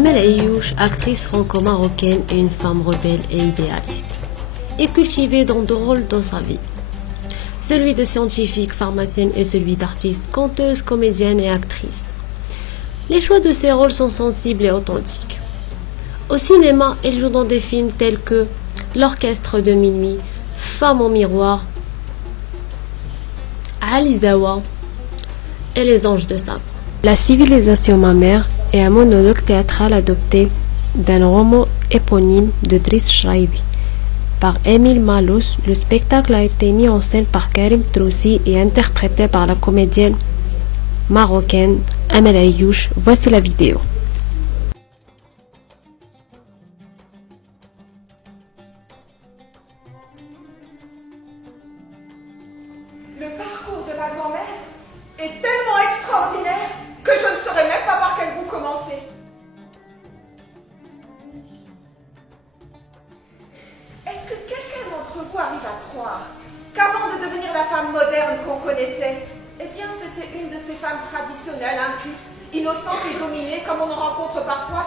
Amel Ayyouch, actrice franco-marocaine, est une femme rebelle et idéaliste, et cultivée dans deux rôles dans sa vie. Celui de scientifique, pharmacienne et celui d'artiste, conteuse, comédienne et actrice. Les choix de ses rôles sont sensibles et authentiques. Au cinéma, elle joue dans des films tels que L'Orchestre de minuit, Femme au miroir, Alizawa et Les Anges de Satan. La civilisation mammaire est un monologue théâtral adopté d'un roman éponyme de Driss Shraibi. Par Émile Malous, le spectacle a été mis en scène par Karim Troussi et interprété par la comédienne marocaine Amel Ayyouch. Voici la vidéo. Le parcours de ma grand-mère est tellement extraordinaire que je ne saurais même pas par quel bout commencer. Est-ce que quelqu'un d'entre vous arrive à croire qu'avant de devenir la femme moderne qu'on connaissait, eh bien c'était une de ces femmes traditionnelles, incultes, innocentes et dominées comme on en rencontre parfois?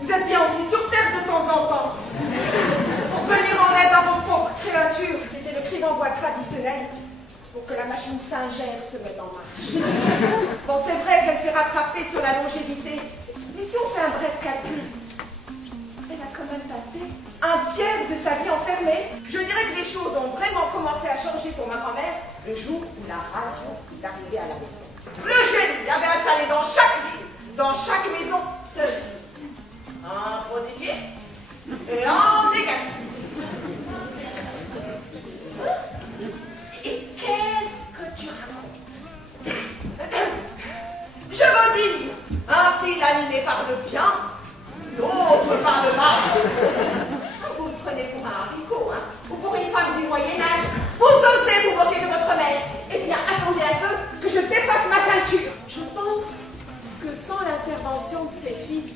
Vous êtes bien aussi sur terre de temps en temps pour venir en aide à vos pauvres créatures. C'était le cri d'envoi traditionnel pour que la machine singère se mette en marche. Bon, c'est vrai qu'elle s'est rattrapée sur la longévité, mais si on fait un bref calcul, elle a quand même passé un tiers de sa vie enfermée. Je dirais que les choses ont vraiment commencé à changer pour ma grand-mère le jour où la radio est arrivée à la maison. Le génie avait installé dans chaque ville, dans chaque maison, de vie. En positif et en négatif. Et qu'est-ce que tu racontes? Je vous dis, un fil animé par le bien, l'autre par le mal. Vous me prenez pour un haricot, hein, ou pour une femme du Moyen-Âge. Vous osez vous moquer de votre mère. Eh bien, attendez un peu que je dépasse ma ceinture. Je pense que sans l'intervention de ses fils,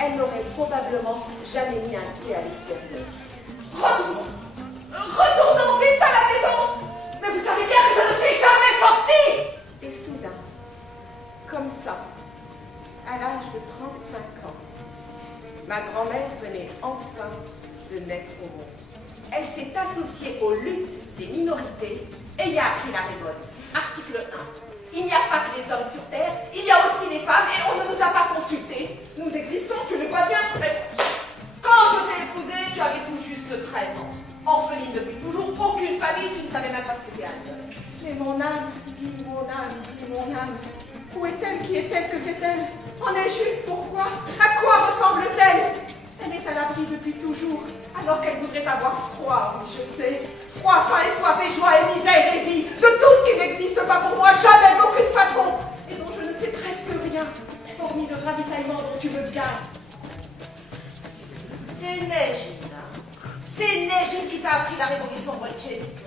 elle n'aurait probablement jamais mis un pied à l'extérieur. Retournons vite à la maison. Mais vous savez bien que je ne suis jamais sortie. Et soudain, comme ça, à l'âge de 35 ans, ma grand-mère venait enfin de naître au monde. Elle s'est associée aux luttes des minorités et y a appris la révolte. Article 1. Il n'y a pas que les hommes sur Terre, il y a aussi les femmes et on ne nous a pas consultés. Nous existons, tu le vois bien. Mais quand je t'ai épousée, tu avais tout juste 13 ans. Orpheline depuis toujours, aucune famille, tu ne savais même pas ce que c'était un homme. Mais mon âme, dis mon âme, dis mon âme. Où est-elle? Qui est-elle? Que fait-elle? En Égypte, pourquoi? À quoi ressemble-t-elle? Elle est à l'abri depuis toujours, alors qu'elle voudrait avoir froid, oui, je sais. Froid, faim et soif et joie et misère et vie, de tout ce qui n'existe pas pour moi, jamais, d'aucune façon, et dont je ne sais presque rien, hormis le ravitaillement dont tu me gardes. C'est Negin, hein? C'est Negin qui t'a appris la révolution bolchevique.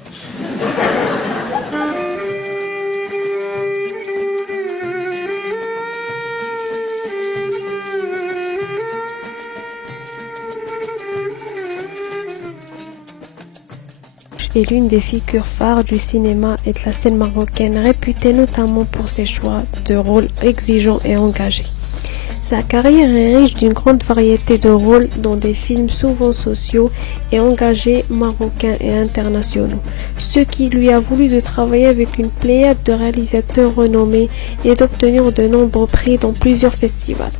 Est l'une des figures phares du cinéma et de la scène marocaine, réputée notamment pour ses choix de rôles exigeants et engagés. Sa carrière est riche d'une grande variété de rôles dans des films souvent sociaux et engagés marocains et internationaux, ce qui lui a voulu de travailler avec une pléiade de réalisateurs renommés et d'obtenir de nombreux prix dans plusieurs festivals.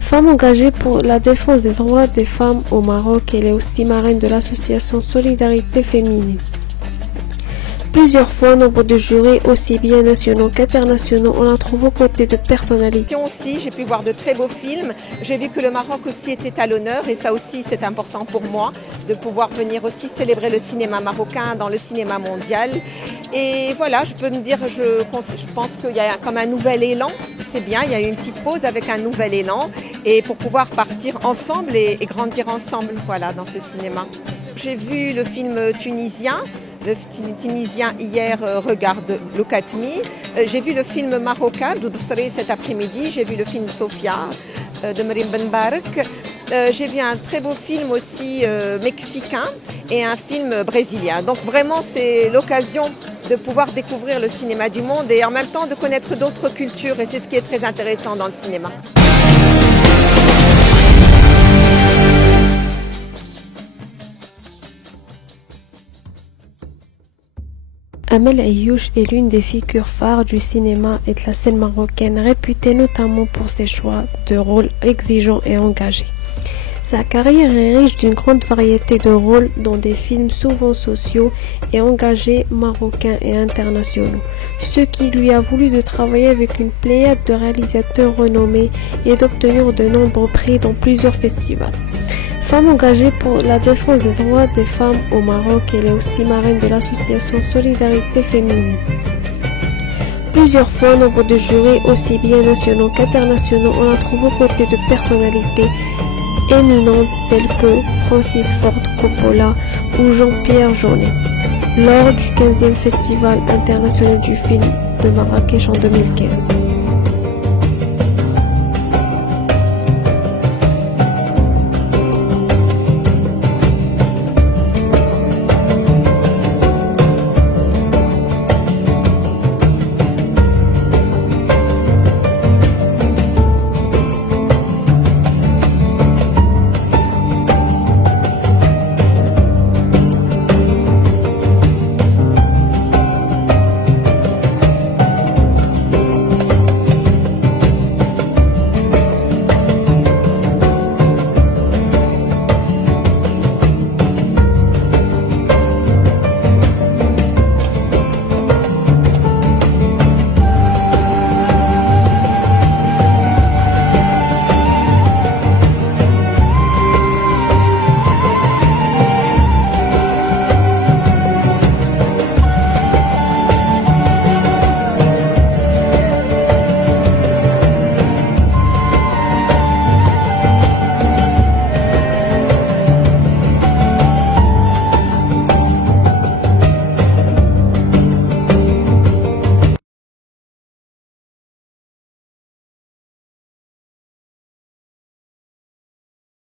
Femme engagée pour la défense des droits des femmes au Maroc, elle est aussi marraine de l'association Solidarité Féminine. Plusieurs fois, nombre de jurys, aussi bien nationaux qu'internationaux, on la trouve aux côtés de personnalités. Aussi, j'ai pu voir de très beaux films. J'ai vu que le Maroc aussi était à l'honneur et ça aussi c'est important pour moi de pouvoir venir aussi célébrer le cinéma marocain dans le cinéma mondial. Et voilà, je peux me dire, je pense qu'il y a comme un nouvel élan. C'est bien, il y a eu une petite pause avec un nouvel élan et pour pouvoir partir ensemble et grandir ensemble, voilà, dans ce cinéma. J'ai vu le film tunisien le Tunisien hier regarde Look at Me. J'ai vu le film marocain d'Oubsri cet après-midi. J'ai vu le film Sofia de Merim Benbarek. J'ai vu un très beau film aussi mexicain et un film brésilien. Donc vraiment, c'est l'occasion de pouvoir découvrir le cinéma du monde et en même temps de connaître d'autres cultures. Et c'est ce qui est très intéressant dans le cinéma. Amel Ayyouch est l'une des figures phares du cinéma et de la scène marocaine, réputée notamment pour ses choix de rôles exigeants et engagés. Sa carrière est riche d'une grande variété de rôles dans des films souvent sociaux et engagés marocains et internationaux, ce qui lui a voulu de travailler avec une pléiade de réalisateurs renommés et d'obtenir de nombreux prix dans plusieurs festivals. Femme engagée pour la défense des droits des femmes au Maroc, elle est aussi marraine de l'association Solidarité Féminine. Plusieurs fois, nombre de jurys, aussi bien nationaux qu'internationaux, on la trouve aux côtés de personnalités éminentes telles que Francis Ford Coppola ou Jean-Pierre Jeunet, lors du 15e Festival international du film de Marrakech en 2015.